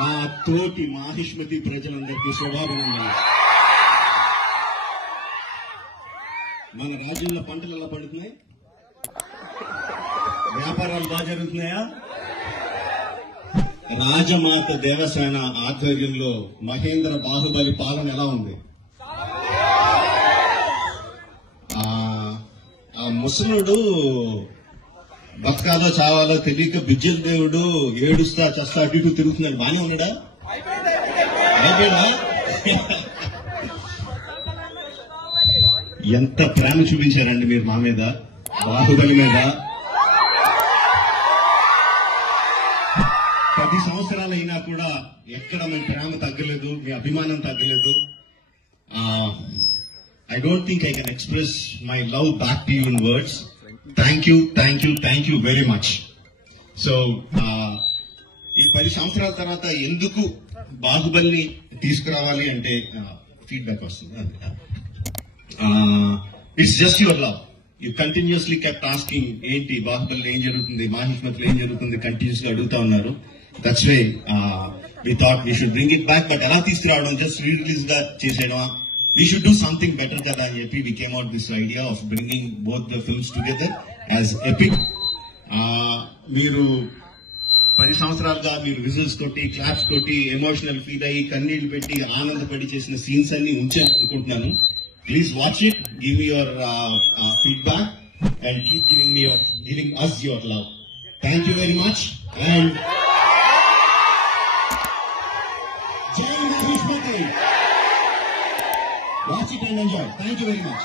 నా తోటి మాహిష్మతి ప్రజలందరికీ శుభాభినందనలు. మన రాజ్యంలో పంటలు ఎలా పండుతున్నాయి? వ్యాపారాలు బాగా జరుగుతున్నాయా? రాజమాత దేవసేన ఆధ్వర్యంలో మహేంద్ర బాహుబలి పాలన ఎలా ఉంది? ఆ ముసలుడు బతకాలో చావాలో తెలియక బిజ్జల దేవుడు ఏడుస్తా చస్తా అటు ఇటు తిరుగుతున్నాడు. బానే ఉన్నాడా? అయిపోయాడా? ఎంత ప్రేమ చూపించారండి మీరు మా మీద, బాహుబలి మీద. 10 సంవత్సరాలు అయినా కూడా ఎక్కడ మీ ప్రేమ తగ్గలేదు, మీ అభిమానం తగ్గలేదు. I don't think I can express my love back to you in words. Thank you very much. So, ఈ 10 సంవత్సరాల తర్వాత ఎందుకు బాహుబలిని తీసుకురావాలి అంటే ఫీడ్బ్యాక్ వస్తుంది. It's just your love. You continuously kept asking ఏంటి బాహుబలిలో ఏం జరుగుతుంది, మాహిష్మతిలో ఏం జరుగుతుంది, కంటిన్యూస్ గా అడుగుతా ఉన్నారు. That's why we thought we should bring it back. But ఎలా తీసుకురావడం, జస్ట్ రీ రిలీజ్ గా చేసేయడం, we should do something better kada ani cheppi we came out this idea of bringing both the films together as epic. Meeru 10 సంవత్సరాలుగా మీరు whistles కొట్టి claps కొట్టి emotional feel అయ్యి కన్నీళ్లు పెట్టి ఆనందపడి చేసిన సీన్స్ అన్ని ఉంచాను అనుకుంటున్నాను. Please watch it, give me your feedback and keep giving us your love. Thank you very much and Jai Mahishmati. Watch it and enjoy. Thank you very much.